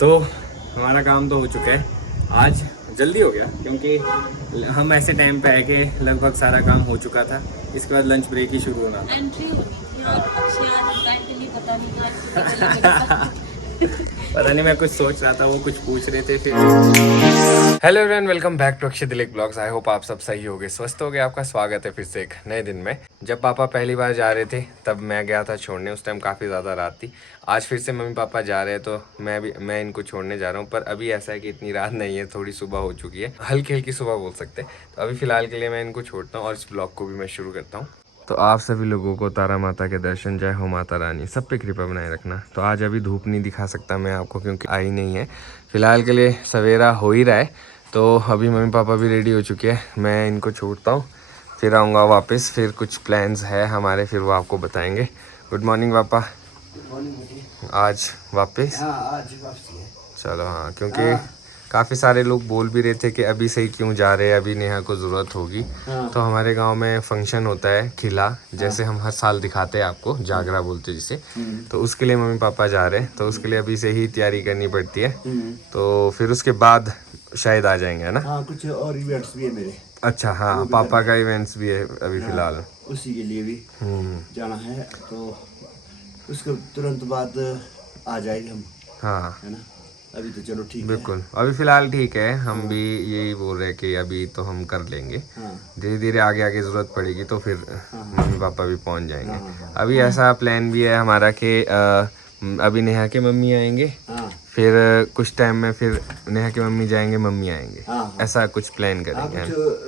तो हमारा काम तो हो चुका है, आज जल्दी हो गया क्योंकि हम ऐसे टाइम पे आए कि लगभग सारा काम हो चुका था। इसके बाद लंच ब्रेक ही शुरू होना था। एंट्री होनी थी और अक्षय आज टाइम पे नहीं, पता नहीं क्या पता नहीं, मैं कुछ सोच रहा था, वो कुछ पूछ रहे थे फिर। Hello everyone, welcome back to Akshay Dilip blogs. I hope आप सब सही होगे, स्वस्थ होगे। आपका स्वागत है फिर से एक नए दिन में। जब पापा पहली बार जा रहे थे तब मैं गया था छोड़ने, उस टाइम काफ़ी ज़्यादा रात थी। आज फिर से मम्मी पापा जा रहे हैं तो मैं इनको छोड़ने जा रहा हूँ। पर अभी ऐसा है कि इतनी रात नहीं है, थोड़ी सुबह हो चुकी है, हल्की हल्की सुबह बोल सकते हैं। तो अभी फ़िलहाल के लिए मैं इनको छोड़ता हूँ और इस ब्लॉग को भी मैं शुरू करता हूँ। तो आप सभी लोगों को तारा माता के दर्शन, जय हो माता रानी, सब पे कृपा बनाए रखना। तो आज अभी धूप नहीं दिखा सकता मैं आपको क्योंकि आई नहीं है। फ़िलहाल के लिए सवेरा हो ही रहा है। तो अभी मम्मी पापा भी रेडी हो चुके हैं, मैं इनको छोड़ता हूँ, फिर आऊँगा वापस। फिर कुछ प्लान्स है हमारे, फिर वो आपको बताएंगे। गुड मॉर्निंग पापा। आज वापस? हाँ, आज वापसी है। चलो हाँ, क्योंकि काफ़ी सारे लोग बोल भी रहे थे कि अभी से ही क्यों जा रहे हैं, अभी नेहा को ज़रूरत होगी। तो हमारे गांव में फंक्शन होता है खिला, जैसे हम हर साल दिखाते हैं आपको, जागरा बोलते हैं जिसे। तो उसके लिए मम्मी पापा जा रहे हैं, तो उसके लिए अभी से ही तैयारी करनी पड़ती है। तो फिर उसके बाद शायद आ जाएंगे, है ना? हाँ, कुछ और इवेंट्स भी है मेरे। अच्छा हाँ, पापा का इवेंट्स भी है अभी फ़िलहाल। उसी के लिए भी जाना है, तो उसके तुरंत बाद आ जाएंगे हम, हाँ है ना। अभी तो चलो ठीक है। बिल्कुल, अभी फ़िलहाल ठीक है। हम भी यही बोल रहे हैं कि अभी तो हम कर लेंगे, धीरे धीरे आगे आगे ज़रूरत पड़ेगी तो फिर मम्मी पापा भी पहुंच जाएंगे। अभी ऐसा प्लान भी है हमारा कि अभी नेहा के मम्मी आएंगे, फिर कुछ टाइम में फिर नेहा के मम्मी जाएंगे, मम्मी आएंगे, ऐसा कुछ प्लान करेंगे।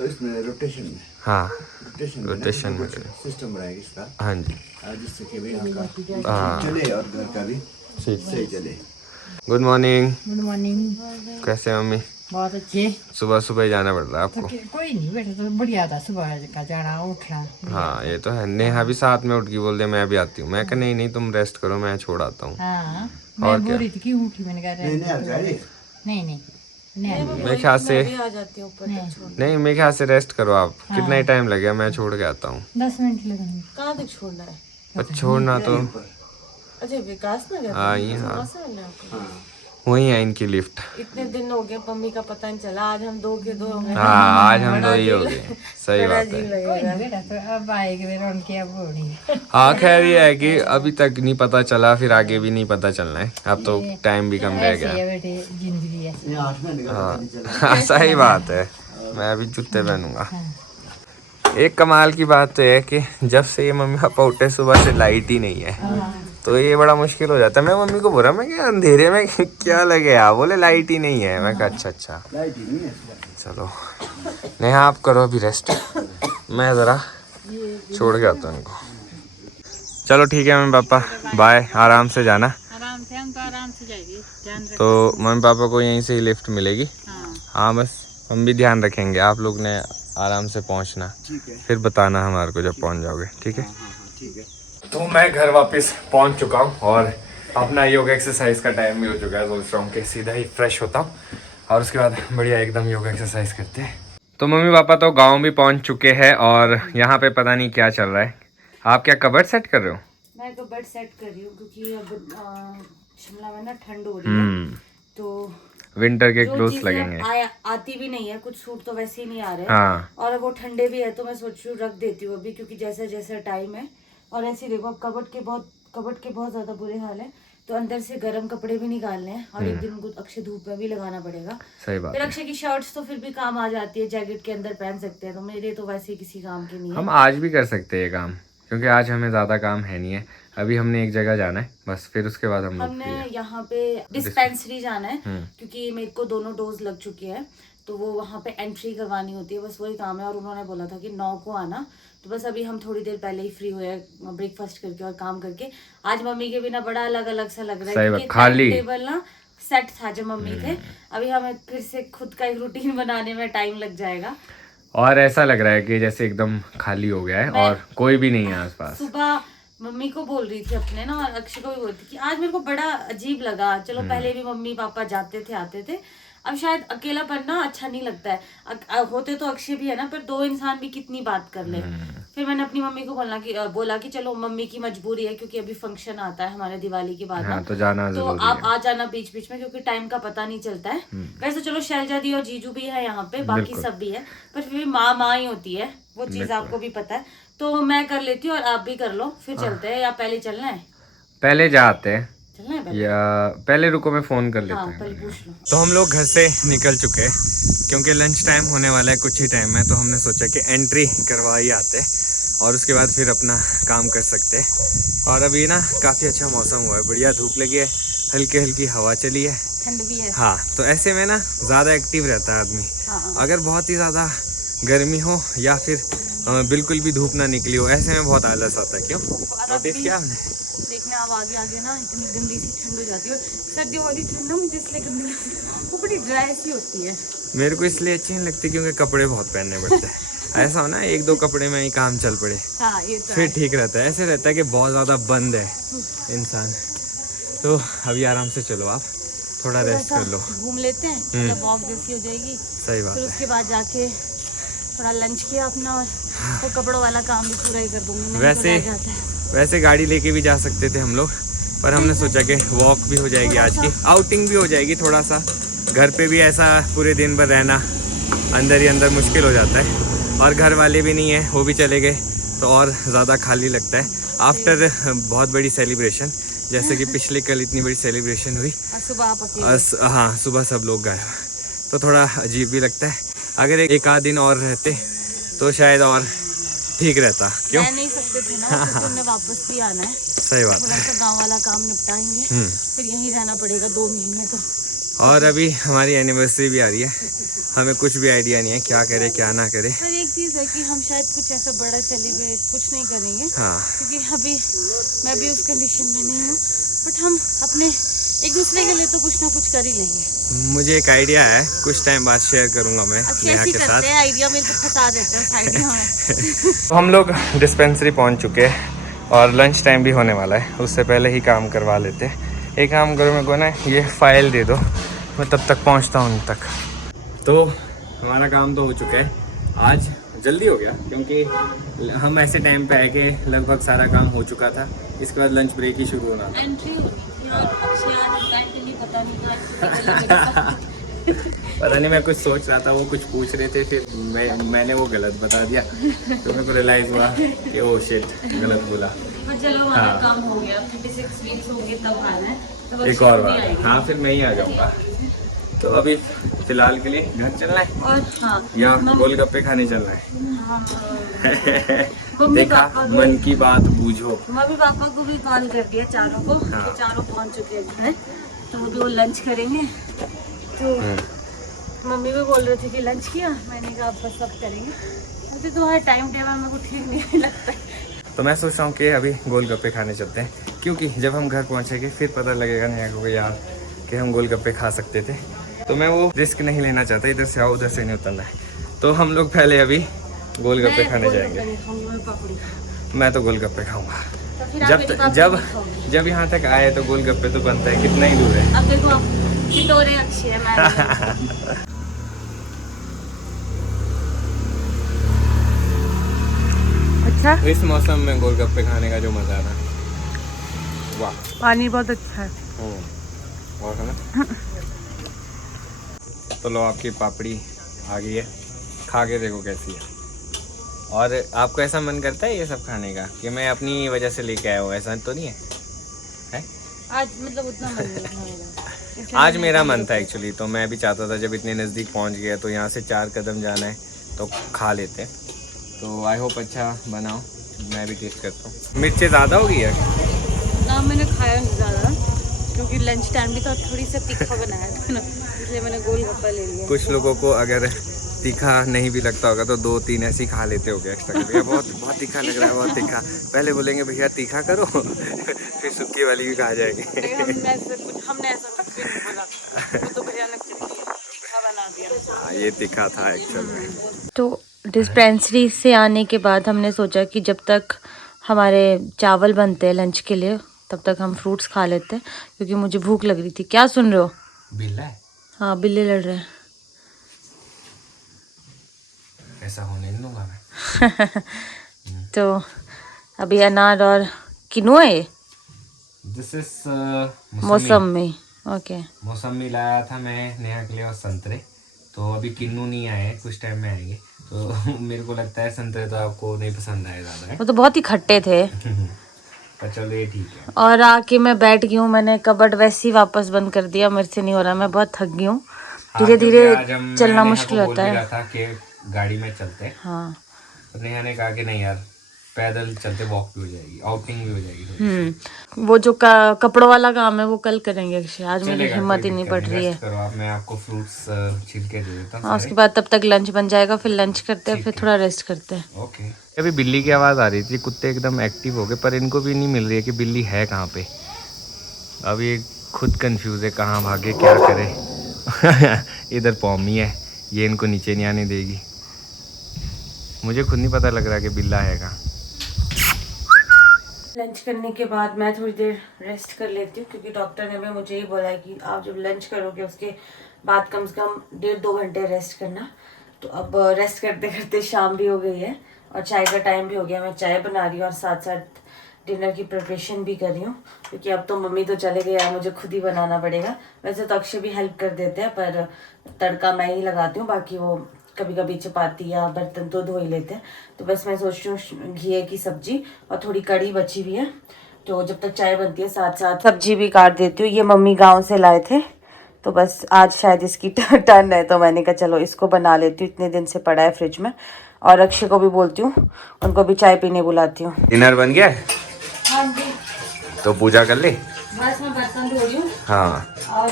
इसमें रोटेशन में, हाँ रोटेशन में सिस्टम बनाएंगे इसका। हाँ जी, जिससे कि भाई आपका चले और घर का भी सही चले। Good morning. Good morning. कैसे मम्मी? बहुत अच्छे। सुबह सुबह ही जाना पड़ रहा है आपको? कोई नहीं बेटा, तो बढ़िया था सुबह का जाना उठना। हाँ ये तो है। नेहा भी साथ में उठ के बोल दिया मैं भी आती हूँ। मैं कहा नहीं नहीं तुम रेस्ट करो, मैं छोड़ आता हूँ। हाँ, मैं बोल रही थी कि उठी, मैंने कहा नहीं नहीं मेरे ख्याल से भी आ जाती हूँ ऊपर तक छोड़। नहीं, मेरे ख्याल से रेस्ट करो आप। कितना ही टाइम लगेगा, मैं छोड़ के आता हूँ। 10 मिनट लगेंगे। कहाँ तक छोड़ना है? और छोड़ना तो अच्छा, विकास नगर। हाँ ये हाँ, वहाँ से आना है आपको? वही है इनकी लिफ्ट। इतने दिन हो गए मम्मी का पता नहीं चला, आज हम 2 के 2 हो गए। हाँ आज हम दो ही हो गए, सही बात है। कोई नहीं बेटा, तो अब आएगी मेरा उनकी अब होनी। हाँ खैर ये है कि अभी तक नहीं पता चला, फिर आगे भी नहीं पता चलना है। अब तो टाइम भी कम रह ऐसे गया। है बेटे, जिंदगी है। हाँ सही बात है। मैं अभी जूते पहनूंगा। एक कमाल की बात तो है कि जब से ये मम्मी पापा उठे सुबह से लाइट ही नहीं है, तो ये बड़ा मुश्किल हो जाता है। मैं मम्मी को बोल रहा, मैं क्या अंधेरे में क्या लगे यार, बोले लाइट ही नहीं है। मैं कहा अच्छा चलो नहीं, आप करो अभी रेस्ट, मैं ज़रा छोड़ के आता हूँ इनको। चलो ठीक है मम्मी पापा, बाय, आराम से जाना। आराम से, हम तो आराम से जाएगी, ध्यान रख। तो मम्मी पापा को यहीं से ही लिफ्ट मिलेगी। हाँ हाँ बस हम भी ध्यान रखेंगे, आप लोग ने आराम से पहुँचना, फिर बताना हमारे को जब पहुँच जाओगे, ठीक है? ठीक है। तो मैं घर वापस पहुंच चुका हूं और अपना योगा एक्सरसाइज का टाइम भी हो चुका है। सोच रहा हूँ कि सीधा ही फ्रेश होता हूँ और उसके बाद बढ़िया एकदम योगा एक्सरसाइज करते हैं। तो मम्मी पापा तो गांव भी पहुंच चुके हैं और यहाँ पे पता नहीं क्या चल रहा है। आप क्या कबर्ड सेट कर रहे हो? मैं कबर्ड सेट कर रही हूँ क्योंकि अब शिमला में ना ठंड हो रही है, तो विंटर के जो क्लोथ्स चीजें लगेंगे। आती भी नहीं है, कुछ सूट तो वैसे ही नहीं आ रहे हैं। हाँ और अब वो ठंडे भी है, तो मैं सोच रही हूँ रख देती हूँ अभी, क्योंकि जैसे जैसे टाइम है। और ऐसे देखो, अब कबर्ड के बहुत ज्यादा बुरे हाल है, तो अंदर से गर्म कपड़े भी निकालने हैं और एक दिन उनको अक्षय धूप में भी लगाना पड़ेगा। सही बात फिर है। अक्षय की शर्ट्स तो फिर भी काम आ जाती है, जैकेट के अंदर पहन सकते हैं, तो मेरे तो वैसे किसी काम की नहीं है। हम आज भी कर सकते हैं ये काम, क्योंकि आज हमें ज़्यादा काम है नहीं है। अभी हमने एक जगह जाना है बस, फिर उसके बाद हम लोग हमने यहाँ पे डिस्पेंसरी जाना है, क्योंकि मेरे को दोनों डोज लग चुके हैं, तो वो वहाँ पे एंट्री करवानी होती है, बस वही काम है। और उन्होंने बोला था कि 9 को आना, तो बस अभी हम थोड़ी देर पहले ही फ्री हुए, ब्रेकफास्ट करके और काम करके। आज मम्मी के बिना बड़ा अलग अलग सा लग रहा है, क्योंकि खाली टेबल ना सेट था जब मम्मी थे। अभी हमें फिर से खुद का एक रूटीन बनाने में टाइम लग जाएगा, और ऐसा लग रहा है कि जैसे एकदम खाली हो गया है और कोई भी नहीं है आसपास। सुबह मम्मी को बोल रही थी अपने ना, और अक्षय को भी बोल रही थी कि आज मेरे को बड़ा अजीब लगा। चलो पहले भी मम्मी पापा जाते थे आते थे, अब शायद अकेलापन ना अच्छा नहीं लगता है। होते तो अक्षय भी है ना, पर 2 इंसान भी कितनी बात कर ले। फिर मैंने अपनी मम्मी को बोला कि चलो मम्मी की मजबूरी है क्योंकि अभी फंक्शन आता है हमारे दिवाली के बाद हाँ, तो जाना तो जरूरी आप है। आ जाना बीच बीच में क्योंकि टाइम का पता नहीं चलता है। वैसे चलो शैलजा दी और जीजू भी है यहाँ पे, बाकी बिल्कुल। सब भी है, पर फिर भी माँ ही होती है, वो चीज आपको भी पता है। तो मैं कर लेती हूँ और आप भी कर लो, फिर चलते हैं। या पहले चलना है? पहले जाते हैं चलना है पहले? या पहले रुको, मैं फोन कर लेता हाँ हूँ। पहले पूछ लो। तो हम लोग घर से निकल चुके हैं क्योंकि लंच टाइम होने वाला है, कुछ ही टाइम है, तो हमने सोचा कि एंट्री करवा ही आते और उसके बाद फिर अपना काम कर सकते। और अभी ना काफ़ी अच्छा मौसम हुआ है, बढ़िया धूप लगी है, हल्की हल्की हवा चली है, ठंड भी है। हाँ, तो ऐसे में ना ज़्यादा एक्टिव रहता है आदमी। हाँ। अगर बहुत ही ज़्यादा गर्मी हो या फिर बिल्कुल भी धूप ना निकली हो, ऐसे में बहुत आलस आता है। क्यों, नोटिस किया आपने? देखना अब आगे आगे ना इतनी गंदी सी ठंड हो जाती है, सर्दियों वाली ठंड ना मुझे इसलिए गंदी लगती है, वो बड़ी ड्राई सी होती है। मेरे को इसलिए अच्छी नहीं लगती क्योंकि कपड़े बहुत पहनने पड़ते हैं। ऐसा हो ना, एक दो कपड़े में ही काम चल पड़े, हाँ ये तो फिर ठीक रहता है। ऐसे रहता है कि बहुत ज़्यादा बंद है इंसान। तो अभी आराम से चलो, आप थोड़ा रेस्ट कर लो। घूम लेते हैं, मतलब वॉक जैसी हो जाएगी। सही बात फिर है। उसके बाद जाके थोड़ा लंच किया अपना और वो कपड़ों वाला काम भी पूरा ही कर दूंगी। नहीं तो रह जाता है। वैसे गाड़ी लेके भी जा सकते थे हम लोग, पर हमने सोचा कि वॉक भी हो जाएगी, आज की आउटिंग भी हो जाएगी थोड़ा सा। घर पे भी ऐसा पूरे दिन भर रहना अंदर ही अंदर मुश्किल हो जाता है, और घर वाले भी नहीं है, वो भी चले गए तो और ज़्यादा खाली लगता है। आफ्टर बहुत बड़ी सेलिब्रेशन, जैसे कि पिछले कल इतनी बड़ी सेलिब्रेशन हुई और सुबह आप अकेले। हाँ, सुबह सब लोग गए, तो थोड़ा अजीब भी लगता है। अगर एक आध दिन और रहते तो शायद और ठीक रहता। क्यों, रह नहीं सकते थे ना, क्योंकि उन्हें वापस भी आना है। सही बात थोड़ा है। सा गाँव वाला काम निपटाएंगे, फिर यहीं रहना पड़ेगा 2 महीने तो। और अभी हमारी एनिवर्सरी भी आ रही है, हमें कुछ भी आइडिया नहीं है क्या करे क्या ना करे। पर एक चीज़ है कि हम शायद कुछ ऐसा बड़ा सेलिब्रेट कुछ नहीं करेंगे, हाँ, क्योंकि अभी मैं भी उस कंडीशन में नहीं हूँ, बट हम अपने एक दूसरे के लिए तो कुछ ना कुछ कर ही लेंगे। मुझे एक आइडिया है, कुछ टाइम बाद शेयर करूंगा मैं नेहा के साथ। आइडिया में तो फंसा देते हैं उस आइडिया में। तो हम लोग डिस्पेंसरी पहुंच चुके हैं और लंच टाइम भी होने वाला है, उससे पहले ही काम करवा लेते हैं। एक काम करो, मेरे को ना ये फाइल दे दो, मैं तब तक पहुंचता हूं उन तक। तो हमारा काम तो हो चुका है, आज जल्दी हो गया क्योंकि हम ऐसे टाइम पे आए कि लगभग सारा काम हो चुका था। इसके बाद लंच ब्रेक ही शुरू होना था। एंट्री पता नहीं पता नहीं, मैं कुछ सोच रहा था, वो कुछ पूछ रहे थे, फिर मैंने वो गलत बता दिया, तो मेरे को रियलाइज़ हुआ कि ओ शिट, गलत बोला। पर चलो हमारा काम हो गया, 36 वीक्स हो गए तब आना है, तब एक और बार, हाँ, फिर मैं ही आ जाऊँगा। तो अभी फिलहाल के लिए घर चलना है और हाँ या गोलगप्पे खाने चलना है? मम्मी देखा, पापा को, मन की बात बूझो। मम्मी पापा को भी कॉल कर दिया चारों को, हाँ। तो चारों पहुंच चुके हैं घर, तो वो लंच करेंगे। तो मम्मी भी बोल रहे थे कि लंच किया, मैंने कहा बस सब करेंगे। अभी तुम्हारा टाइम टेबल मेरे को ठीक नहीं लगता है। तो मैं सोच रहा हूँ कि अभी गोलगप्पे खाने चलते हैं, क्योंकि जब हम घर पहुँचेंगे फिर पता लगेगा नेहा को यार कि हम गोलगप्पे खा सकते थे, तो मैं वो रिस्क नहीं लेना चाहता, इधर से आओ उधर से नहीं उतरना है। तो हम लोग पहले अभी गोलगप्पे खाने जाएंगे। मैं तो गोलगप्पे खाऊंगा। तो फिर आप जब यहाँ तक आए तो गोलगप्पे तो बनता है, कितना ही दूर है। अब देखो आप कितोरे अच्छी है मैं अच्छा, इस मौसम में गोलगप्पे खाने का जो मजा है ना, वाह। पानी बहुत अच्छा है। और है ना? तो लो, आपकी पापड़ी आ गई है, खा के देखो कैसी है। और आपको ऐसा मन करता है ये सब खाने का कि मैं अपनी वजह से लेके आया हूँ, ऐसा तो नहीं है? आज मतलब उतना मन नहीं आज मेरा मन था एक्चुअली, तो मैं भी चाहता था जब इतने नज़दीक पहुँच गया तो यहाँ से 4 कदम जाना है तो खा लेते। तो आई होप अच्छा बनाओ, मैं भी टेस्ट करता हूँ। मिर्चें ज़्यादा हो गई है ना, मैंने खाया नहीं ज़्यादा क्योंकि लंच टाइम भी तो थोड़ी सा तीखा बनाया था ना, इसलिए मैंने गोलगप्पा ले लिया। कुछ लोगों को अगर तीखा नहीं भी लगता होगा तो 2-3 ऐसे ही खा लेते होगे एक्स्ट्रा करके, बहुत तीखा लग रहा है, बहुत तीखा। पहले बोलेंगे भैया तीखा करो फिर सूखी वाली भी खा जाएगी। हमने ऐसा कुछ भी नहीं बोला, वो तो भयानक तीखा बना दिया। हाँ, ये तीखा था एक्चुअल में। तो डिस्पेंसरी से आने के बाद हमने सोचा कि जब तक हमारे चावल बनते हैं लंच के लिए तब तक हम फ्रूट्स खा लेते हैं, क्योंकि मुझे भूख लग रही थी। क्या सुन रहे हो? बिल्ला है? हाँ, बिल्ली लड़ रहे हैं। ऐसा होने नहीं दूंगा मैं। तो अभी अनार और किनुआ है, दिस इज मौसमी। ओके, मौसमी लाया था मैं नेहा के लिए और संतरे, तो अभी किन्नू नहीं आए, कुछ टाइम में आएंगे। तो मेरे को लगता है संतरे तो आपको नहीं पसंद आए ज़्यादा है। वो तो बहुत ही खट्टे थे। पर चलो ये ठीक है। और आके मैं बैठ गई हूँ, मैंने कबर्ड वैसे ही वापस बंद कर दिया, मेरे से नहीं हो रहा, मैं बहुत थक गई हूँ। धीरे धीरे चलना मुश्किल होता है। था कि गाड़ी में चलते, हाँ, तो नेहा ने कहा कि नहीं यार पैदल चलते, वॉक भी हो जाएगी, आउटिंग भी हो जाएगी। वो जो कपड़ों वाला काम है वो कल करेंगे अक्षय, आज मेरी चलेगा, हिम्मत कोई ही नहीं दिक्कत पड़ रही है। रेस्ट करो आप, मैं आपको फ्रूट्स छिलके दे देता हूँ हाँ, उसके बाद तब तक लंच बन जाएगा, फिर लंच करते हैं, फिर थोड़ा रेस्ट करते हैं। ओके। अभी बिल्ली की आवाज़ आ रही थी, कुत्ते एकदम एक्टिव हो गए, पर इनको भी नहीं मिल रही है कि बिल्ली है कहाँ पे। अब ये खुद कंफ्यूज है कहाँ भागे क्या करे। इधर पॉमी है, ये इनको नीचे नहीं आने देगी। मुझे खुद नहीं पता लग रहा कि बिल्ला है कहाँ। लंच करने के बाद मैं थोड़ी देर रेस्ट कर लेती हूँ, क्योंकि डॉक्टर ने भी मुझे ही बोला है कि आप जब लंच करोगे उसके बाद कम से कम 1.5-2 घंटे रेस्ट करना। तो अब रेस्ट करते करते शाम भी हो गई है और चाय का टाइम भी हो गया। मैं चाय बना रही हूँ और साथ साथ डिनर की प्रिपरेशन भी कर रही हूँ, क्योंकि अब तो मम्मी तो चले गए हैं, मुझे खुद ही बनाना पड़ेगा। वैसे तो अक्षय भी हेल्प कर देते हैं, पर तड़का मैं ही लगाती हूँ, बाकी वो कभी कभी चपाती या बर्तन तो धो ही लेते हैं। तो बस मैं सोच रही हूँ घी की सब्जी और थोड़ी कड़ी बची हुई है, तो जब तक चाय बनती है साथ साथ सब्जी भी काट देती हूँ। ये मम्मी गांव से लाए थे, तो बस आज शायद इसकी टर्न है, तो मैंने कहा चलो इसको बना लेती हूँ, इतने दिन से पड़ा है फ्रिज में। और अक्षय को भी बोलती हूँ, उनको भी चाय पीने बुलाती हूँ। डिनर बन गया? हाँ जी। तो पूजा कर ली? बस मैं बर्तन धो रही हूँ। हाँ, और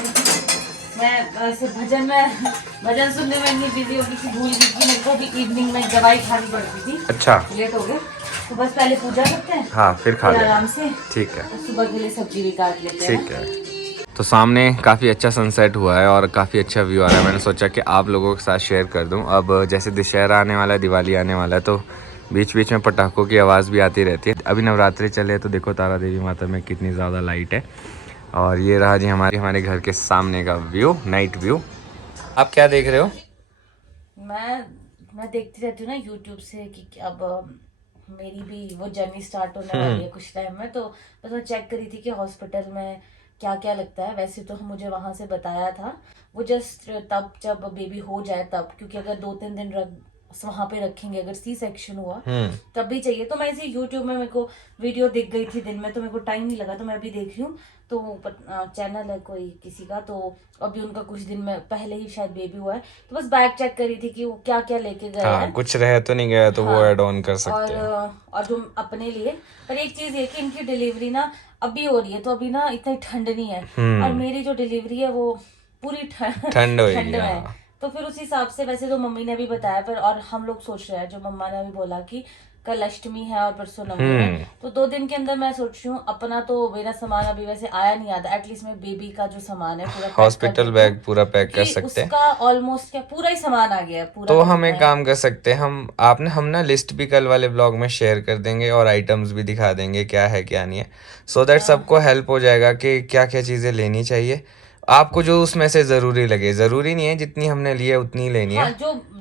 मैं ऐसे भजन सुनने में इतनी बिजी होगी कि भूल गई कि मेरे को भी इवनिंग में दवाई खानी पड़ती थी। अच्छा, लेट हो गए, तो बस पहले पूजा करते हैं, हाँ फिर खा लेते हैं आराम से। ठीक है, तो सुबह के लिए सब्जी भी काट लेते हैं। ठीक है। तो सामने काफ़ी अच्छा सनसेट हुआ है और काफ़ी अच्छा व्यू आ रहा है। मैंने सोचा कि आप लोगों के साथ शेयर कर दूं। अब जैसे दशहरा आने वाला है, दिवाली आने वाला है, तो बीच बीच में पटाखों की आवाज़ भी आती रहती है। अभी नवरात्रि चले तो देखो तारा देवी माता में कितनी ज़्यादा लाइट है। और ये रहा जी हमारे घर के सामने का व्यू, नाइट व्यू। आप क्या देख रहे हो? मैं देखती रहती हूँ ना यूट्यूब से कि अब मेरी भी वो जर्नी स्टार्ट होने वाली है कुछ टाइम में, तो बस मैं चेक करी थी कि हॉस्पिटल में क्या क्या लगता है। वैसे तो मुझे वहां से बताया था, वो जस्ट तब जब बेबी हो जाए तब, क्योंकि अगर 2-3 दिन वहां पे रखेंगे, अगर सी सेक्शन हुआ तब भी चाहिए। तो मैं इसे यूट्यूब में मेरे को वीडियो दिख गई थी दिन में, तो मेरे को टाइम नहीं लगा, तो मैं भी देख रही हूँ। तो चैनल है कोई किसी का, तो अभी उनका कुछ दिन में पहले ही शायद बेबी हुआ है, तो बस बैग चेक करी थी कि वो क्या क्या लेके गए हैं। कुछ रह तो नहीं गया तो वो ऐड ऑन कर सकते हैं। और जो अपने लिए, पर एक चीज ये कि इनकी डिलीवरी ना अभी हो रही है, तो अभी ना इतनी ठंड नहीं है, और मेरी जो डिलीवरी है वो पूरी ठंड है। तो फिर उस हिसाब से, वैसे तो मम्मी ने भी बताया, पर और हम लोग सोच रहे हैं, जो मम्मा ने भी बोला कि कल अष्टमी है और परसों नवमी है, तो 2 दिन के अंदर मैं सोच रही हूँ अपना तो मेरा सामान अभी वैसे आया नहीं आता, एटलीस्ट मैं बेबी का जो सामान है पूरा हॉस्पिटल बैग पूरा पैक कर सकते हैं। उसका ऑलमोस्ट क्या पूरा ही सामान आ गया है पूरा। तो हम एक काम कर सकते हैं, हम ना लिस्ट भी कल वाले ब्लॉग में शेयर कर देंगे और आइटम्स भी दिखा देंगे क्या है क्या नहीं है, सो दैट सबको हेल्प हो जाएगा कि क्या क्या चीजें लेनी चाहिए। आपको जो उसमें से जरूरी लगे, जरूरी नहीं है जितनी हमने ली है उतनी लेनी है।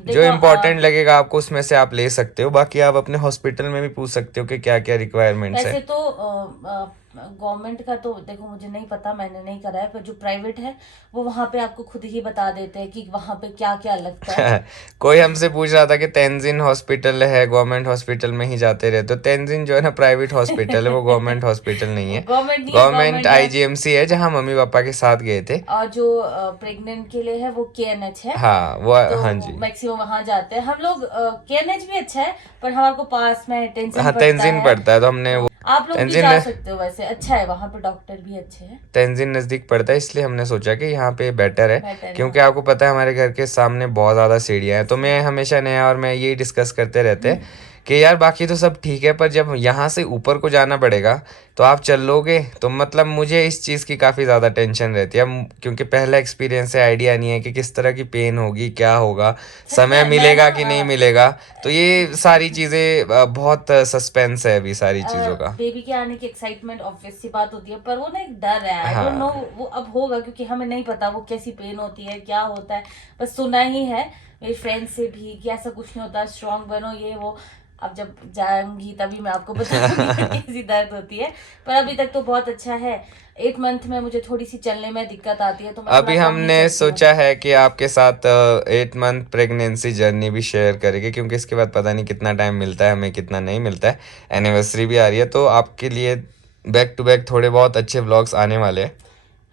जो इम्पोर्टेंट लगेगा आपको उसमें से आप ले सकते हो, बाकी आप अपने हॉस्पिटल में भी पूछ सकते हो कि क्या क्या रिक्वायरमेंट्स है। वैसे तो गवर्नमेंट का तो देखो मुझे नहीं पता, मैंने नहीं करा है, पर जो प्राइवेट है वो वहाँ पे आपको खुद ही बता देते हैं कि वहाँ पे क्या क्या लगता है। कोई हमसे पूछ रहा था कि तेंजिन हॉस्पिटल है, गवर्नमेंट हॉस्पिटल में ही जाते रहते हो। तेंजिन जो है ना प्राइवेट हॉस्पिटल है, वो गवर्नमेंट हॉस्पिटल नहीं है, गवर्नमेंट IGMC है जहाँ मम्मी पापा के साथ गए थे। और जो प्रेग्नेंट के लिए है वो KNH है। हाँ वो हाँ जी, मैक्सिमम वहाँ जाते हैं हम लोग। KNH भी अच्छा है, पर हमारे को पास में तेंजिन पड़ता है, तो हमने वो आप लोग भी जा सकते हो, वैसे अच्छा है, वहाँ पे डॉक्टर भी अच्छे हैं। तेंजिन नजदीक पड़ता है, इसलिए हमने सोचा कि यहाँ पे बेटर है, क्योंकि आपको पता है हमारे घर के सामने बहुत ज्यादा सीढ़ियाँ हैं। तो मैं हमेशा नया और मैं यही डिस्कस करते रहते हैं कि यार बाकी तो सब ठीक है, पर जब यहाँ से ऊपर को जाना पड़ेगा तो आप चल लोगे? तो मतलब मुझे इस चीज़ की काफ़ी ज़्यादा टेंशन रहती है, क्योंकि पहला एक्सपीरियंस है, आइडिया नहीं है कि किस तरह की पेन होगी, क्या होगा, समय मिलेगा कि नहीं मिलेगा। तो ये सारी चीज़ें बहुत सस्पेंस है अभी सारी चीज़ों का। बेबी के आने की एक्साइटमेंट ऑब्वियस सी बात होती है, पर वो ना एक डर है। आई हाँ। डोंट नो वो अब होगा, क्योंकि हमें नहीं पता वो कैसी पेन होती है, क्या होता है। बस सुना ही है मेरे फ्रेंड से भी कि ऐसा कुछ नहीं होता, स्ट्रांग बनो, ये वो। अब जब जाऊंगी तभी मैं आपको बताऊंगी कैसी दर्द होती है। पर अभी तक तो बहुत अच्छा है। 8 मंथ में मुझे थोड़ी सी चलने में दिक्कत आती है, तो मैं अभी थोड़ा कम ही हमने चलती हूँ। सोचा है कि आपके साथ 8 मंथ प्रेगनेंसी जर्नी भी शेयर करेंगे, क्योंकि इसके बाद पता नहीं कितना टाइम मिलता है हमें, कितना नहीं मिलता है। एनिवर्सरी भी आ रही है, तो आपके लिए बैक टू बैक थोड़े बहुत अच्छे व्लॉग्स आने वाले हैं।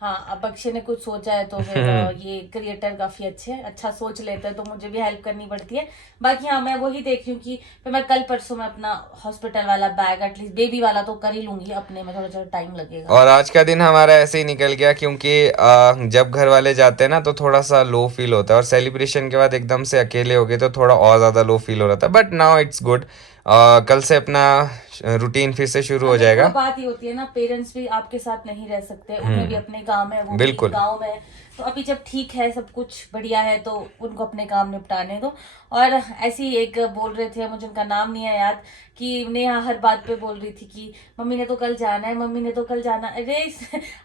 हाँ, अब अक्षय ने कुछ सोचा है तो फिर ये क्रिएटर काफी अच्छे हैं, अच्छा सोच लेते हैं, तो मुझे भी हेल्प करनी पड़ती है। बाकी हाँ, मैं वही देख रही हूँ कि फिर मैं कल परसों में अपना हॉस्पिटल वाला बैग, एटलीस्ट बेबी वाला तो कर ही लूंगी, अपने में थोड़ा थोड़ा टाइम लगेगा। और आज का दिन हमारा ऐसे ही निकल गया, क्योंकि जब घर वाले जाते हैं ना तो थोड़ा सा लो फील होता है, और सेलिब्रेशन के बाद एकदम से अकेले हो गए तो थोड़ा और ज़्यादा लो फील हो रहा था। But now it's good. कल से अपना रूटीन फिर से शुरू हो जाएगा। वो बात ही होती है ना, पेरेंट्स भी आपके साथ नहीं रह सकते, उन्हें भी अपने काम है, वो भी बिल्कुल। गाँव में है। तो अभी जब ठीक है, सब कुछ बढ़िया है, तो उनको अपने काम निपटाने दो। और ऐसी एक बोल रहे थे, मुझे उनका नाम नहीं है याद, कि नेहा हर बात पे बोल रही थी कि मम्मी ने तो कल जाना है, मम्मी ने तो कल जाना है। अरे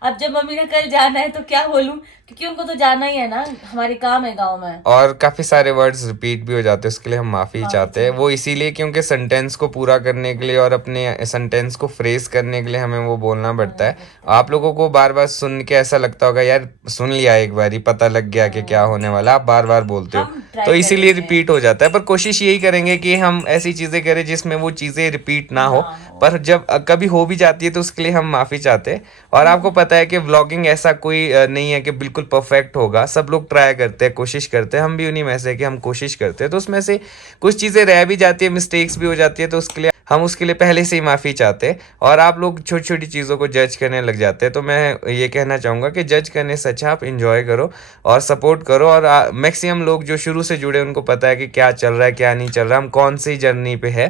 अब जब मम्मी ने कल जाना है तो क्या बोलूं, क्योंकि उनको तो जाना ही है ना, हमारे काम है गाँव में। और काफ़ी सारे वर्ड्स रिपीट भी हो जाते हैं, उसके लिए हम माफ़ी चाहते हैं। वो इसीलिए क्योंकि सेंटेंस को पूरा करने के लिए और अपने सेंटेंस को फ्रेज करने के लिए हमें वो बोलना पड़ता है। आप लोगों को बार बार सुन के ऐसा लगता होगा यार सुन लिया एक बार ही, पता लग गया कि क्या होने वाला, आप बार बार बोलते हो, हम try तो इसीलिए करेंगे। रिपीट हो जाता है। पर कोशिश यही करेंगे कि हम ऐसी चीज़ें करें जिसमें वो चीज़ें रिपीट ना हो। पर जब कभी हो भी जाती है तो उसके लिए हम माफ़ी चाहते हैं। और आपको पता है कि व्लॉगिंग ऐसा कोई नहीं है कि बिल्कुल परफेक्ट होगा, सब लोग ट्राई करते हैं, कोशिश करते हैं, हम भी उन्हीं में से कि हम कोशिश करते हैं, तो उसमें से कुछ चीज़ें रह भी जाती है, मिस्टेक्स भी हो जाती है, तो उसके लिए पहले से ही माफ़ी चाहते हैं। और आप लोग छोटी छोटी चीज़ों को जज करने लग जाते हैं, तो मैं ये कहना चाहूँगा कि जज करने से अच्छा आप इंजॉय करो और सपोर्ट करो। और मैक्सिमम लोग जो शुरू से जुड़े उनको पता है कि क्या चल रहा है, क्या नहीं चल रहा, हम कौन सी जर्नी पे है।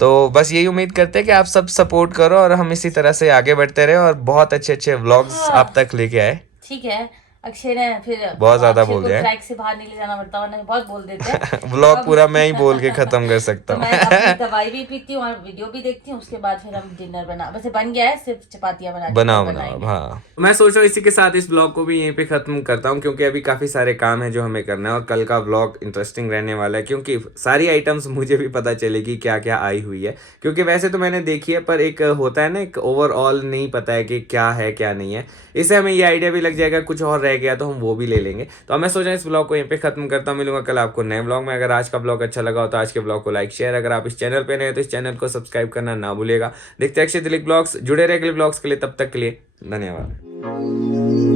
तो बस यही उम्मीद करते हैं कि आप सब सपोर्ट करो और हम इसी तरह से आगे बढ़ते रहे और बहुत अच्छे अच्छे व्लॉग्स आप तक लेके आए। ठीक है, अक्षय ने फिर बहुत ज्यादा अक्षय बोल को दिया है। ट्रैक से बाहर नहीं ले जाना पड़ता, वरना बहुत बोल देते हैं। व्लॉग अब- पूरा मैं ही बोल के खत्म कर सकता तो हूँ। मैं अपनी दवाई भी पीती हूँ और वीडियो भी देखती हूँ, उसके बाद फिर हम डिनर वैसे बन गया है, सिर्फ चपातियां बनाओ बनाएंगे। हाँ। मैं सोच रहा हूँ इसी के साथ इस ब्लॉग को भी यहीं पे खत्म करता हूँ, क्योंकि अभी काफी सारे काम है जो हमें करना है और कल का ब्लॉग इंटरेस्टिंग रहने वाला है, क्योंकि सारी आइटम्स मुझे भी पता चलेगी क्या क्या आई हुई है। क्योंकि वैसे तो मैंने देखी है, पर एक होता है ना, एक ओवरऑल नहीं पता है कि क्या है क्या नहीं है, इससे हमें ये आइडिया भी लग जाएगा, कुछ और रह गया तो हम वो भी ले लेंगे। तो मैं सोचा इस ब्लॉग को यहीं पे खत्म करता हूँ, मिलूंगा कल आपको नए ब्लॉग में। अगर आज का ब्लॉग अच्छा लगा हो तो आज के ब्लॉग को लाइक शेयर, अगर आप इस चैनल पे नए हो तो इस चैनल को सब्सक्राइब करना ना भूलिएगा। देखते हैं अक्षय दिलीप ब्लॉग्स, जुड़े रहे अगले ब्लॉग्स के लिए, तब तक के लिए धन्यवाद।